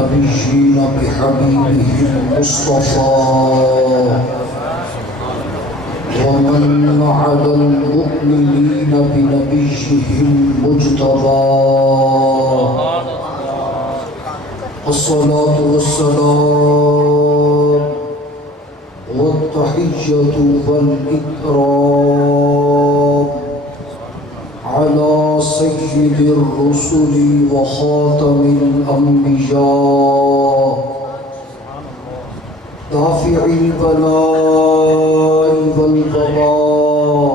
النبيين بحبيبه المصطفى ومن على المؤمنين بنبيه المجتبى الصلاة والسلام والتحية والإكرام على سيد الرسل وخاتم الأنبياء دافع البلاء والوباء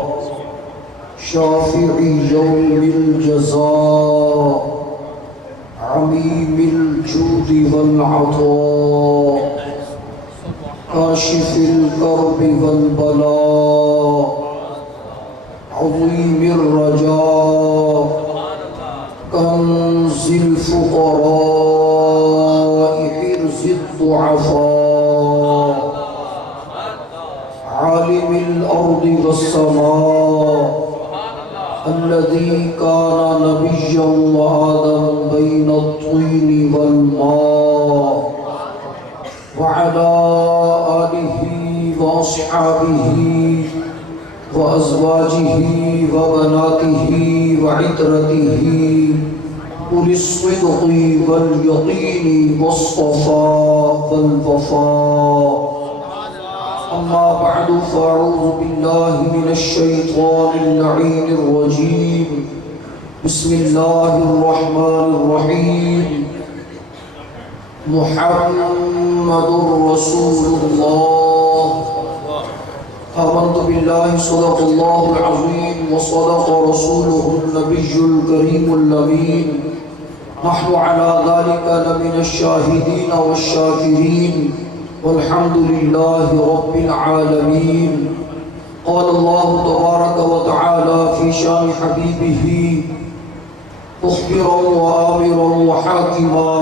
شافع يوم الجزاء عميم الجود والعطاء كاشف الكرب والبلاء عظيم الرجاء كنز الفقراء حرز الضعفاء عالم الأرض والسماء الذي كان نبيا وآدم بين الطين والماء وعلى آله وأصحابه وأزواجه وبناته وعترته أولي الصدق واليقين والصفاء والوفاء أما بعد فأعوذ بالله من الشيطان اللعين الرجيم بسم الله الرحمن الرحيم محمد رسول الله آمنت بالله صدق الله العظيم وصدق رسوله النبي الكريم الأمين نحن على ذلك لمن الشاهدين والشاكرين والحمد لله رب العالمين قال الله تبارك وتعالى في شان حبيبه مخبرا وآمرا وحاكما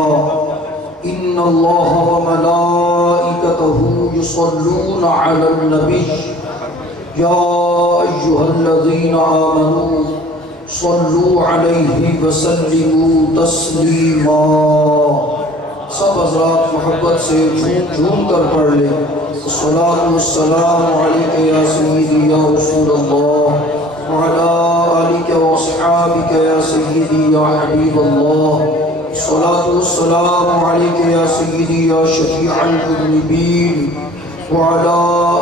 إن الله وملائكته يصلون على النبي يا أيها الذين آمنوا صلوا عليه وسلموا تسلیما. سب حضرات محبت سے جھوم کر پڑھ لیں الصلاۃ والسلام علیک یا سیدی یا رسول اللہ وعلی آلک واصحابک یا سیدی یا حبیب اللہ الصلاۃ والسلام علیک یا سیدی یا شفیع المذنبین وعلى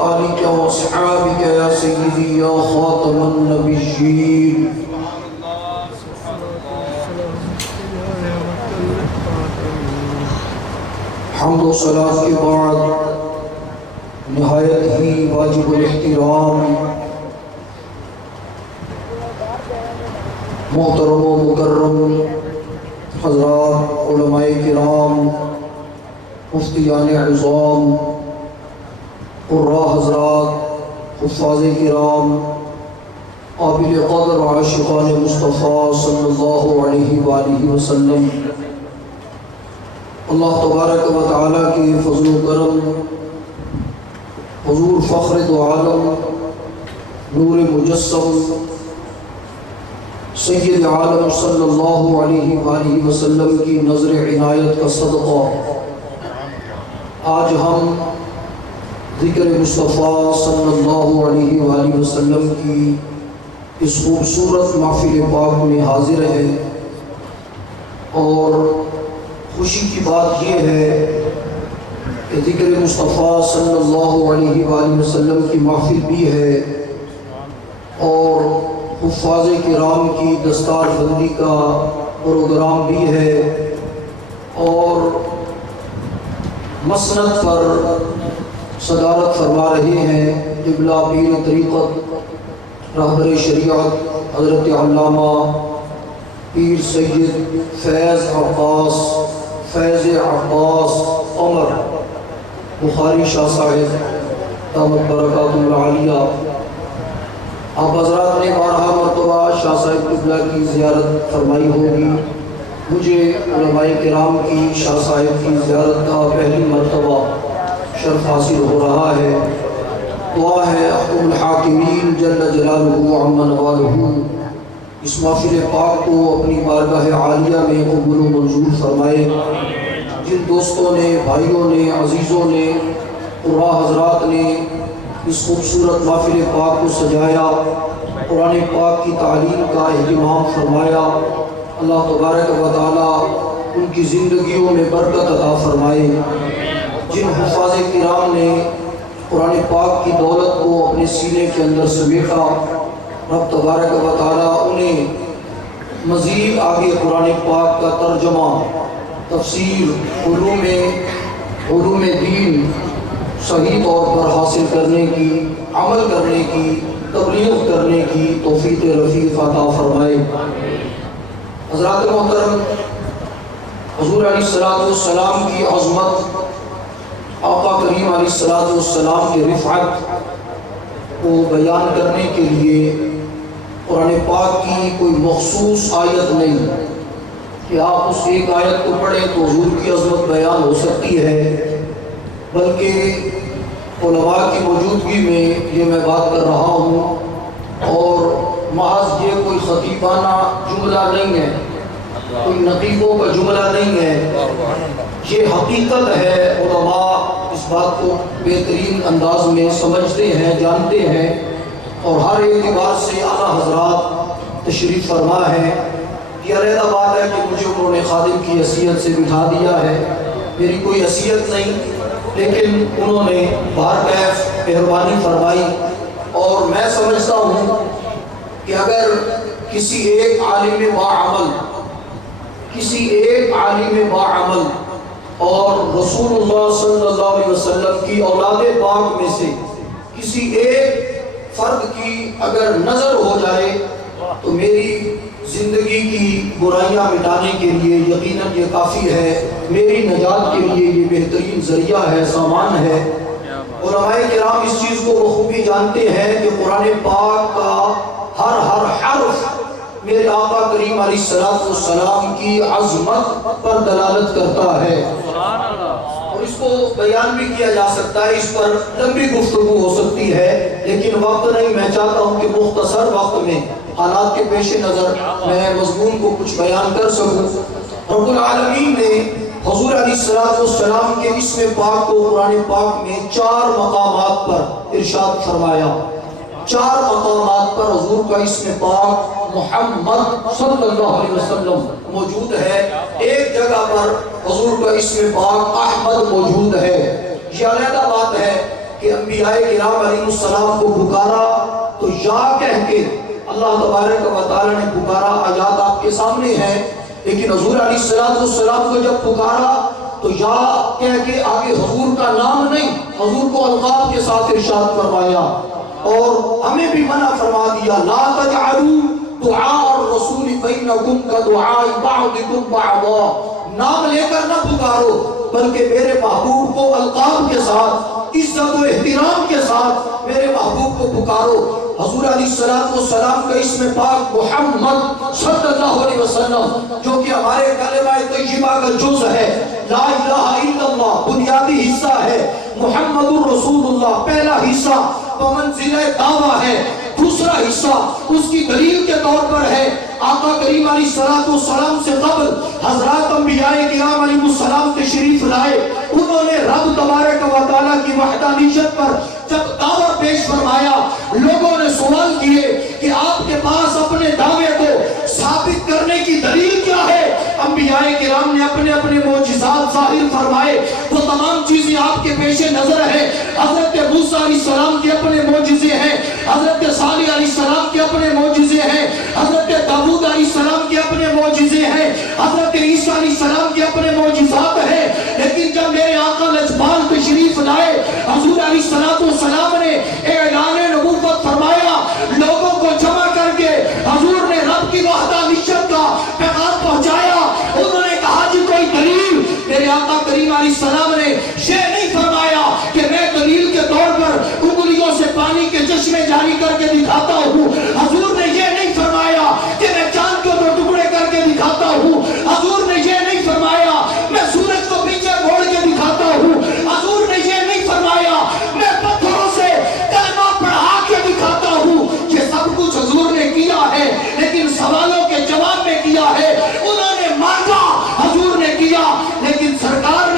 آلك وأصحابك يا سيدي يا خاتم النبيين. حمد و صلاة کے بعد نہایت ہی واجب الاحترام محترم و مکرم حضرات علماء کرام مفتیان عظام قراء حضرات حفاظ کرام قابل قدر عاشقان مصطفیٰ صلی اللہ علیہ وآلہ وسلم اللہ تبارک و تعالیٰ کے فضل و کرم حضور فخر دو عالم نور مجسم سید عالم صلی اللہ علیہ وآلہ وسلم کی نظر عنایت کا صدقہ آج ہم ذکر مصطفیٰ صلی اللہ علیہ وآلہ وسلم کی اس خوبصورت محفل پاک میں حاضر ہے اور خوشی کی بات یہ ہے کہ ذکر مصطفیٰ صلی اللہ علیہ وآلہ وسلم کی محفل بھی ہے اور حفاظ کرام کی دستار بندی کا پروگرام بھی ہے اور مسند پر صدارت فرما رہے ہیں قبلہ پیر طریقت رہبر شریعت حضرت علامہ پیر سید فیض عباس عمر بخاری شاہ صاحب دامت برکاتہ العالیہ. آپ حضرات نے بارہا مرتبہ شاہ صاحب قبلہ کی زیارت فرمائی ہوگی. مجھے علماء کرام کی شاہ صاحب کی زیارت کا پہلی مرتبہ شرف حاصل ہو رہا ہے. دعا ہے احکم الحاکمین جل جلالہ عم نوالہ اس محفل پاک کو اپنی بارگاہ عالیہ میں قبول و منظور فرمائے. جن دوستوں نے، بھائیوں نے، عزیزوں نے، قرآن حضرات نے اس خوبصورت محفل پاک کو سجایا، قرآن پاک کی تعلیم کا اہتمام فرمایا، اللہ تبارک و تعالی ان کی زندگیوں میں برکت عطا فرمائے۔ جن حفاظ کرام نے قرآن پاک کی دولت کو اپنے سینے کے اندر سمیٹا، رب تبارک و تعالی انہیں مزید آگے قرآن پاک کا ترجمہ، تفسیر، علوم دین صحیح طور پر حاصل کرنے کی، عمل کرنے کی، تبلیغ کرنے کی توفیق رفیق عطا فرمائے۔ حضرات محترم، حضور علیہ السلام کی عظمت، آقا کریم علیہ السلام کی رفعت کو بیان کرنے کے لیے قرآن پاک کی کوئی مخصوص آیت نہیں کہ آپ اس ایک آیت کو پڑھیں تو حضور کی عظمت بیان ہو سکتی ہے، بلکہ علماء کی موجودگی میں یہ میں بات کر رہا ہوں، اور محض یہ کوئی خطیبانہ جملہ نہیں ہے، کوئی نقیبوں کا جملہ نہیں ہے، یہ حقیقت ہے۔ علماء اس بات کو بہترین انداز میں سمجھتے ہیں، جانتے ہیں، اور ہر اعتبار سے اعلیٰ حضرات تشریف فرما ہے۔ یہ علیحدہ بات ہے کہ مجھے انہوں نے خادم کی حیثیت سے بٹھا دیا ہے، میری کوئی حیثیت نہیں، لیکن انہوں نے بہرکیف مہربانی فرمائی، اور میں سمجھتا ہوں کہ اگر کسی ایک عالم باعمل اور رسول اللہ صلی اللہ علیہ وسلم کی اولاد پاک میں سے کسی ایک فرد کی اگر نظر ہو جائے تو میری زندگی کی برائیاں مٹانے کے لیے یقیناً یہ کافی ہے، میری نجات کے لیے یہ بہترین ذریعہ ہے، سامان ہے۔ علماء کرام اس چیز کو بخوبی جانتے ہیں کہ قرآن پاک کا ہر حرف میرے آقا کریم علیہ السلام کی عظمت پر دلالت کرتا ہے، اور اس کو بیان بھی کیا جا سکتا ہے، اس پر لمبی گفتگو ہو سکتی ہے، لیکن وقت نہیں۔ میں چاہتا ہوں کہ مختصر وقت میں حالات کے پیش نظر میں مضمون کو کچھ بیان کر سکوں۔ رب العالمین نے حضور علیہ السلام کے اسم پاک کو قرآن پاک میں 4 مقامات پر ارشاد فرمایا۔ 4 مقامات پر حضور کا اسم پاک محمد صلی اللہ علیہ وسلم موجود ہے، ایک جگہ پر حضور کا اسم پاک احمد موجود ہے۔ یہ علیحدہ بات ہے کہ انبیاء کرام علیہ السلام کو پکارا تو یا کہہ کے اللہ تبارک و تعالی نے پکارا، آیات آپ کے سامنے ہیں، لیکن حضور علیہ السلام کو جب پکارا تو یا کہہ کے آگے حضور کا نام نہیں، حضور کو القاب کے ساتھ ارشاد فرمایا، اور ہمیں بھی منع فرما دیا، لا تجعلوا دعاء الرسول بینکم کدعاء بعضکم بعضا، نام لے کر نہ پکارو بلکہ میرے محبوب کو القاب کے ساتھ، عزت و احترام کے ساتھ میرے محبوب کو پکارو۔ حضور علیہ السلام کا اسم پاک محمد صلی اللہ علیہ وسلم، جو کہ ہمارے کلمہ طیبہ کا جز ہے، لا الہ الا اللہ بنیادی حصہ ہے، محمد الرسول اللہ پہلا حصہ بمنزلہ دعویٰ ہے، دوسرا حصہ اس کی دلیل کے طور پر ہے۔ آقا کریم علیہ السلام سے قبل حضرات انبیاء کرام علیہ السلام تشریف لائے، انہوں نے رب تبارک و تعالیٰ کی وحدانیت پر جب دعویٰ پیش فرمایا، لوگوں نے سوال کیے کہ آپ کے پاس اپنے دعوے کو ثابت کرنے کی دلیل کیا ہے؟ انبیاء کرام نے اپنے اپنے معجزات ظاہر فرمائے، وہ تمام چیزیں آپ کے پیش نظر ہیں۔ حضرت موسیٰ علیہ السلام کے اپنے معجزے ہیں، حضرت صالح علیہ السلام کے اپنے معجزے ہیں، حضرت داؤد علیہ السلام کے اپنے معجزے ہیں، حضرت عیسیٰ علیہ السلام کے اپنے معجزات ہیں، لیکن جب میرے آقا لجپال تشریف لائے، حضور علیہ السلام نے اعلان نبوت فرمایا، لوگوں کو جمع کر کے حضور نے رب کی وحدانیت کا پیغام پہنچایا۔ انہوں نے کہا جی کوئی دلیل؟ میرے آقا کریم علیہ السلام نے یہ نہیں فرمایا کہ میں دلیل کے طور پر انگلیوں سے پانی کے چشمے جاری کر کے دکھاتا ہوں، حضور نے یہ نہیں فرمایا کہ میں چاند کو 2 ٹکڑے کر کے دکھاتا ہوں، حضور نے یہ نہیں فرمایا میں سورج کو پیچھے موڑ کے دکھاتا ہوں، حضور نے یہ نہیں فرمایا میں پتھروں سے کلمہ پڑھا کے دکھاتا ہوں۔ یہ سب کچھ حضور نے کیا ہے، لیکن سوالوں کے جواب میں کیا ہے۔ انہوں نے مانگا، حضور نے کیا، لیکن سرکار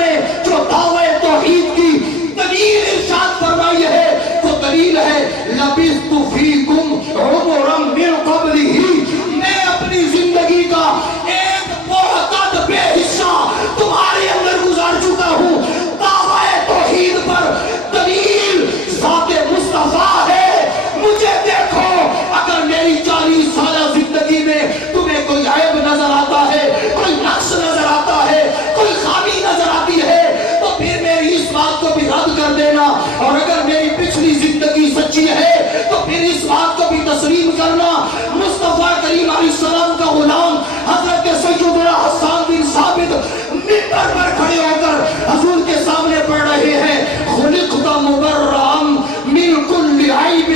کرنا. مصطفیٰ کریم علیہ السلام کا غلام حضرت سیدنا حسان بن ثابت منبر پر کھڑے ہو کر حضور کے سامنے پڑھ رہے ہیں خلقت مبرئا من کل عیب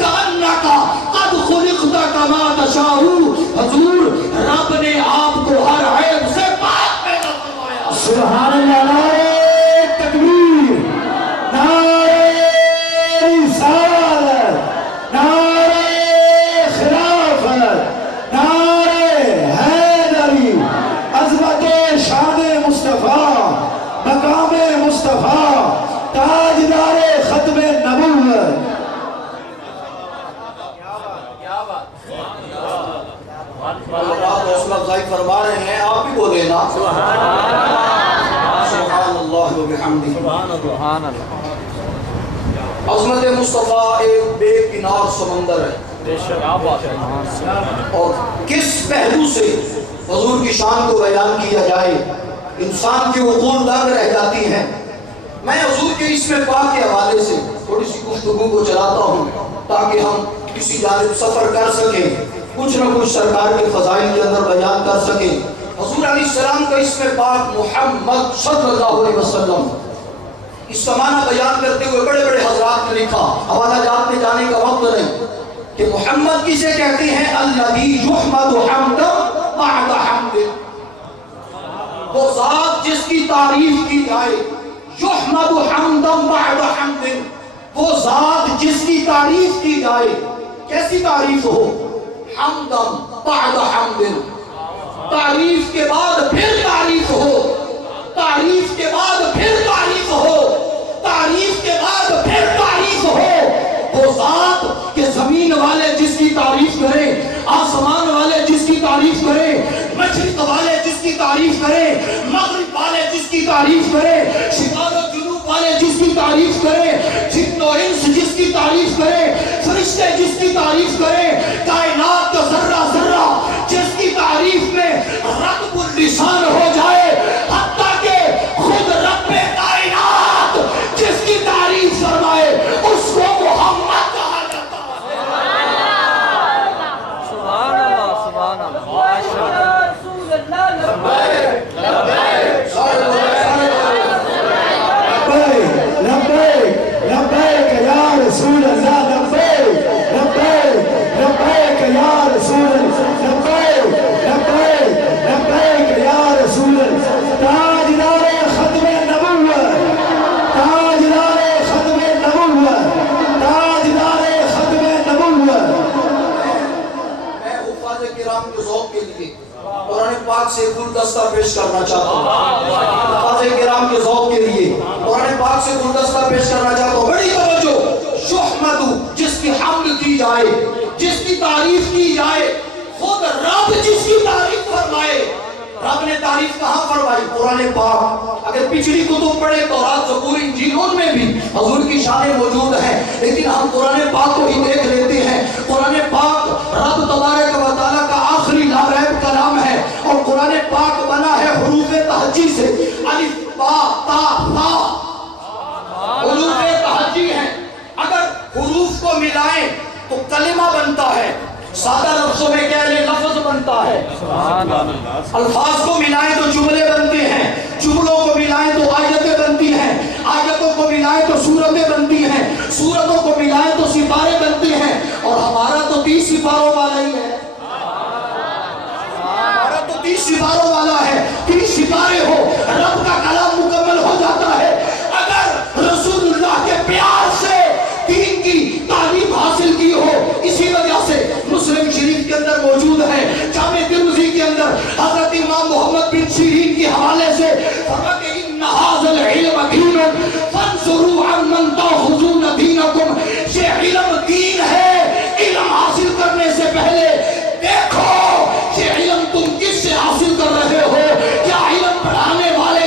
کأنک قد خلقت کما تشاء. حضور رب نے آپ کو ہر عیب سے پاک پیدا فرمایا. سبحان اللہ. نعرہ تکبیر، نعرہ رسالت، نعرہ خلافت، نعرہ حیدری. عظمت شان مصطفیٰ، مقام مصطفیٰ، تاجدار ختم نبوت. آپ حوصلہ افزائی فرما رہے ہیں، آپ بھی بولے نا سبحان اللہ و بحمدہ. سبحان اللہ. عظمت مصطفیٰ ایک بے کنار سمندر ہے، اور کس پہلو سے حضور کی شان کو بیان کیا جائے انسان کی عقول دنگ رہ جاتی ہیں. میں حضور کے اسم پاک کے حوالے سے تھوڑی سی گفتگو کو چلاتا ہوں تاکہ ہم کسی جانب سفر کر سکیں، کچھ نہ کچھ سرکار کے فضائل کے اندر بیان کر سکیں. حضور علیہ السلام کا اسم پاک محمد صلی اللہ علیہ وسلم، اس کا معنی بیان کرتے ہوئے بڑے بڑے حضرات نے لکھا، حوالہ جات میں جانے کا وقت نہیں، کہ محمد کسے کہتے ہیں؟ الذی یحمد حمدا بعد حمد. وہ ذات جس کی تعریف کی جائے، یحمد حمدا بعد حمد، وہ ذات جس کی تعریف کی جائے. کیسی تعریف ہو؟ حمدا بعد حمد، تعریف کے بعد پھر تعریف ہو، تعریف کے بعد پھر تعریف ہو، تعریف کے بعد پھر تعریف ہو. وہ ذات کہ زمین والے جس کی تعریف کریں، آسمان والے جس کی تعریف کریں، مشرق والے جس کی تعریف کریں، مغرب والے جس کی تعریف کریں، شمال و جنوب والے جس کی تعریف کریں، جن و انس جس کی تعریف کریں، فرشتے جس کی تعریف کریں، کائنات کا ذرہ ذرہ جس کی تعریف میں رطب اللسان ہو جائے، حتیٰ کہ خود رب کائنات جس کی تعریف فرمائے اس کو محمد کہا جاتا ہے. سبحان اللہ. سبحان اللہ. لبیک لبیک یا رسول اللہ، لبیک لبیک لبیک یا رسول اللہ، لبیک لبیک لبیک یا رسول اللہ. تاجدار ختم نبوت، تاجدار ختم نبوت، تاجدار ختم نبوت. میں حفاظ کرام کے ذوق کے لیے قرآن پاک سے گلدستہ پیش کرنا چاہتا ہوں. حفاظ کرام کے ذوق کے لیے قرآن پاک سے گلدستہ پیش کرنا چاہتا ہوں. بڑی توجہ. یحمد جس کی حمد کی جائے، جس کی تعریف کی جائے، خود رب جس کی تعریف فرمائے. رب نے تعریف کہاں فرمائی؟ قرآن پاک. اگر پچھلی کتب پڑھے تورات زبور انجیل ان میں بھی حضور کی شانیں موجود ہیں، لیکن ہم قرآن پاک کو ہی دیکھ لیتے ہیں. قرآن پاک رب تبارک و تعالیٰ کا آخری لا ریب کلام ہے، اور قرآن پاک بنا ہے حروف تہجی سے. الف با تا ثا حروف تہجی ہیں. اگر حروف کو ملائیں تو کلمہ بنتا ہے، سادہ لفظوں میں کہہ لیں لفظ بنتا ہے. الفاظ کو ملائیں تو جملے بنتے ہیں، جملوں کو ملائیں تو آیتیں بنتی ہیں، آیتوں کو ملائیں تو سورتیں بنتی ہیں، سورتوں کو ملائیں تو سپارے بنتے ہیں. اور ہمارا تو 30 سپاروں والا ہی ہے، ہمارا تو 30 سپاروں والا ہے. 30 سپارے ہو رب کا کلام مکمل ہو جاتا ہے. اگر رسول اللہ کے پیار سے دین کی تعلیم حاصل کی ہو. اسی وجہ سے مسلم شریف کے اندر موجود ہے، جامع ترمذی کے اندر حضرت امام محمد بن سیرین کے حوالے سے فرماتے ہیں ان ھذا العلم دین فانظروا عمن تاخذون دینکم. یہ علم دین ہے، علم حاصل کرنے سے پہلے دیکھو یہ علم تم کس سے حاصل کر رہے ہو. کیا علم پڑھانے والے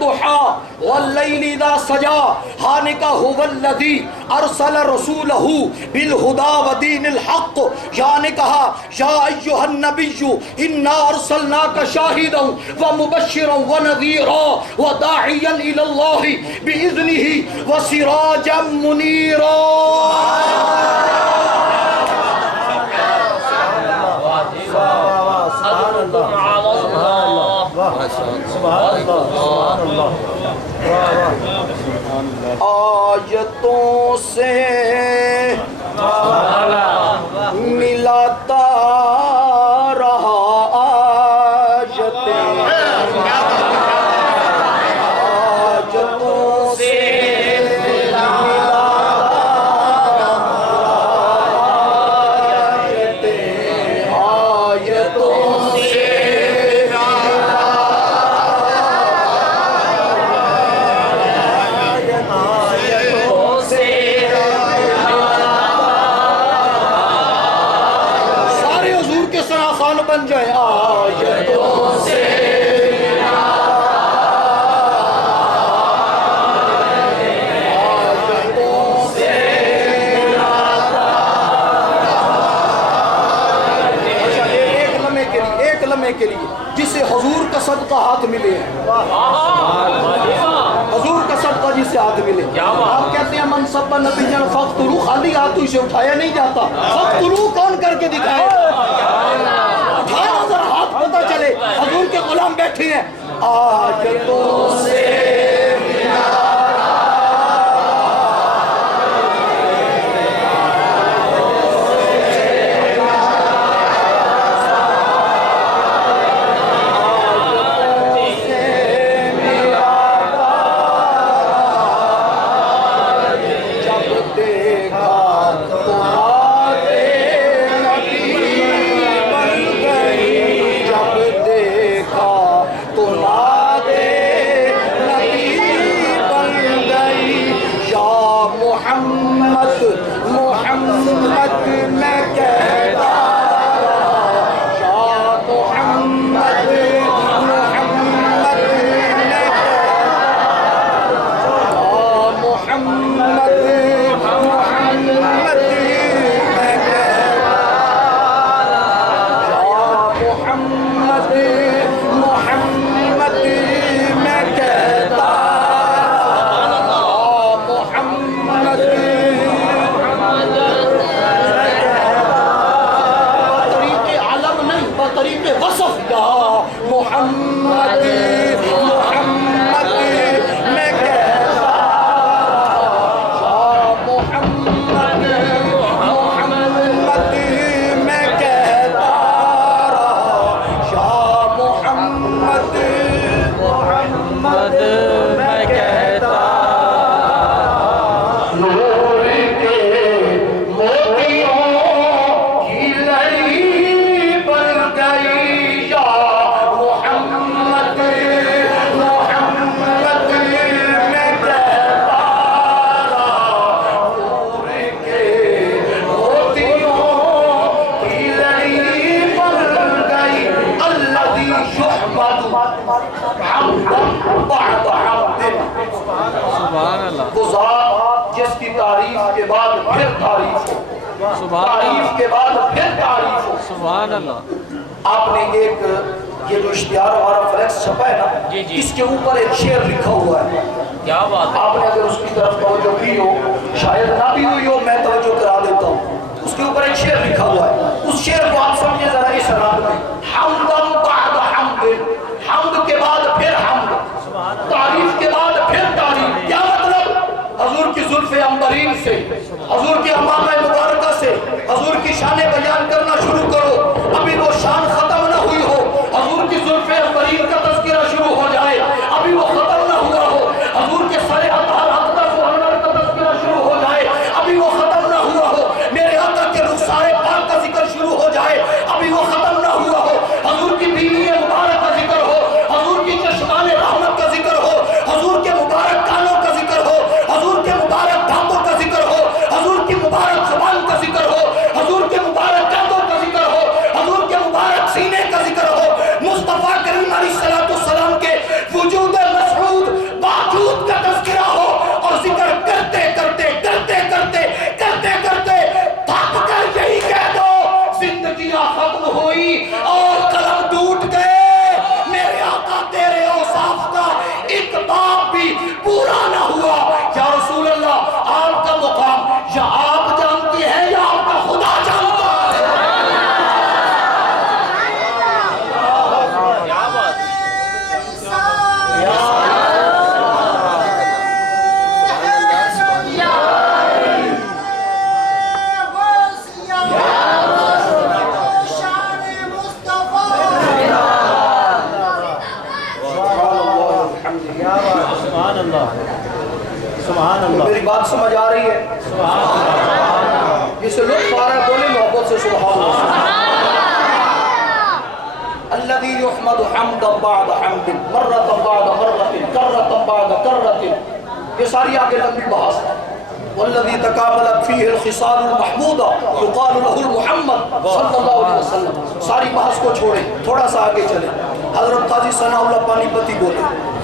والضحى واللیل اذا سجا، ہاں نے کہا هو الذی ارسل رسولہ بالہدی ودین الحق، یا نے کہا یا ایھا النبی انا ارسلناک شاہدا ومبشرا ونذیرا وداعیا الی اللہ باذنہ وسراجا منیرا۔ آیتوں سے ملاتا رہا آیتیں، آیتوں سے ملاتا آیتیں، آیتوں سے بن جائے آیتوں سے آیتوں سے اچھا ایک لمحے کے لیے جسے حضور کا صدقہ ہاتھ ملے، حضور کا صدقہ جسے ہاتھ ملے، آپ کہتے ہیں من سب نبی جن فقتلو، خالی ہاتھ تو اسے اٹھایا نہیں جاتا، فقتلو کون کر کے دکھائے، پتہ چلے حضور کے غلام بیٹھے ہیں۔ آیتوں سے وہ ذات جس کی تعریف کے بعد پھر تعریف ہو، تعریف کے بعد پھر تعریف ہو۔ سبحان اللہ۔ آپ نے ایک یہ جو اشتہار ہمارا فلیکس چھپا ہے نا، اس کے اوپر ایک شعر لکھا ہوا ہے، کیا بات ہے، آپ نے اگر اس کی طرف توجہ کی ہو، شاید نہ بھی ہوئی ہو، میں توجہ کرا دیتا ہوں۔ اس کے اوپر ایک شعر لکھا ہوا ہے، اس شعر کو آپ سمجھے ذرا اس رات میں، حمدن بعد حمد، حمد کے بعد پھر حمد، تعریف کے بعد پھر تعریف۔ کیا مطلب؟ حضور کی زلف عنبرین سے، حضور کی امامہ مبارکہ سے حضور کی شان بیان کرنا شروع کرو، ابھی وہ شان ختم نہ ہوئی ہو، حضور کی زلف عنبرین کا تذکرہ شروع ہو جائے، ابھی وہ ختم نہ ہوا ہو، حضور کے سر اطہار اقدس و انور کا تذکرہ شروع ہو جائے، ابھی وہ ختم نہ ہوا ہو، میرے آقا کے رخسار پاک کا ذکر شروع ہو جائے، ابھی وہ ختم نہ ہوا ہو، حضور کی بینی مبارک کا ذکر ہو، حضور کی چشمان رحمت کا ذکر ہو، حضور کے مبارک کانوں کا ذکر ہو، حضور کے مبارک دانتوں کا ذکر ہو، حضور کی مبارک زبان کا ذکر ہو، حضور کے مبارک کاندوں کا ذکر ہو، سبحان اللہ. میری بات سمجھ آ رہی ہے؟ جسے لطف آ رہا ہے بولے محبت سے سبحان اللہ. الذي يحمد حمدا بعد حمد مرة بعد مرة كرة بعد كرة. یہ ساری آگے لمبی بحث ہے. والذي تقابلت فيه الخصال المحمودة يقال له المحمد صلی اللہ علیہ وسلم. ساری بحث کو چھوڑیں, تھوڑا سا آگے چلیں. حضرت قاضی ثناء اللہ پانی پتی بولے.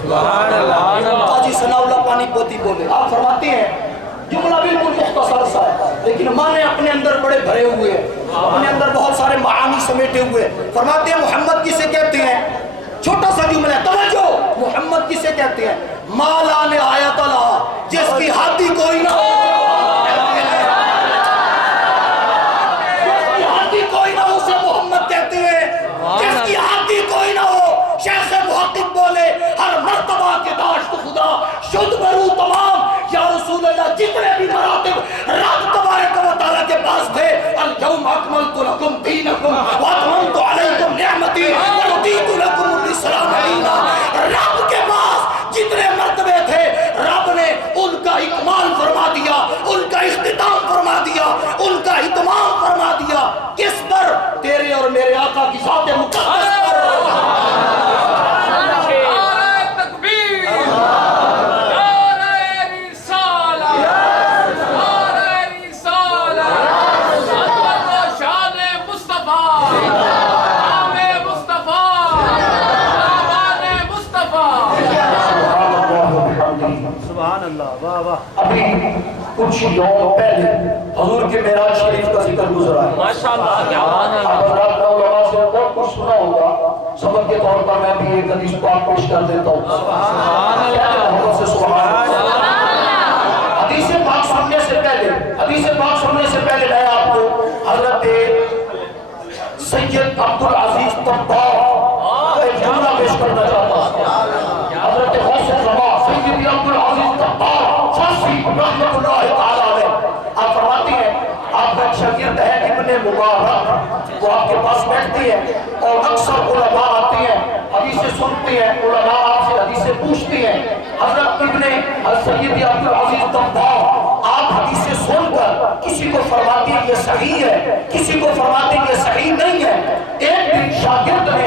قاضی ثناء اللہ پانی پتی بولے. آپ فرماتے ہیں جملہ بالکل مختصر سا ہے لیکن معنی اپنے اندر بڑے بھرے ہوئے ہیں, اپنے اندر بہت سارے معانی سمیٹے ہوئے. فرماتے ہیں محمد کسے کہتے ہیں؟ چھوٹا سا جملہ ہے, توجہ. محمد کسے کہتے ہیں؟ مالا نہایت اللہ, جس کی حدی کوئی نہ ہو. جس کی حدی کوئی نہ ہو اسے محمد کہتے ہیں. جس کی حدی کوئی نہ ہو. شیخ محقق بولے ہر مرتبہ کے داشت خدا شد برو تمام. یا رسول اللہ جتنے بھی مراتب رب تبارک و تعالیٰ کے پاس تھے, اليوم اکملت لکم دینکم واتممت علیکم نعمتی ورضیت لکم الاسلام دینا. رب کے پاس جتنے مرتبے تھے رب نے ان کا اکمال فرما دیا, ان کا اختتام فرما دیا, ان کا اتمام فرما دیا. کس پر؟ تیرے اور میرے آقا کی ذات مقدس پر. ابھی کچھ یوم پہلے حضور کے معراج شریف کا ذکر گزرا ہے. ماشاءاللہ. آپ حضرات نے علماء سے بہت کچھ سنا ہوگا. سبق کے طور پر میں بھی ایک حدیث پاک پیش کر دیتا ہوں. محمد سے سبحان اللہ. حدیث پاک سننے سے پہلے میں آپ کو حضرت سید عبدالعزیز طباع کا ایک جملہ پیش کرنا چاہتا ہوں. حضرت غوث الزمان سید عبدالعزیز طباع رحمت اللہ تعالیٰ علیہ. آپ فرماتی ہیں آپ کا شاگرد ہے ابن مبارک, وہ آپ کے پاس بیٹھتی ہے اور اکثر علماء آتی ہیں, حدیثیں سنتی ہیں, علماء آپ سے حدیثیں پوچھتی ہیں. حضرت ابن سید عبدالعزیز طباع آپ حدیثیں سن کر کسی کو فرماتی ہیں یہ صحیح ہے, کسی کو فرماتی ہیں یہ صحیح نہیں ہے. ایک دن شاگرد نے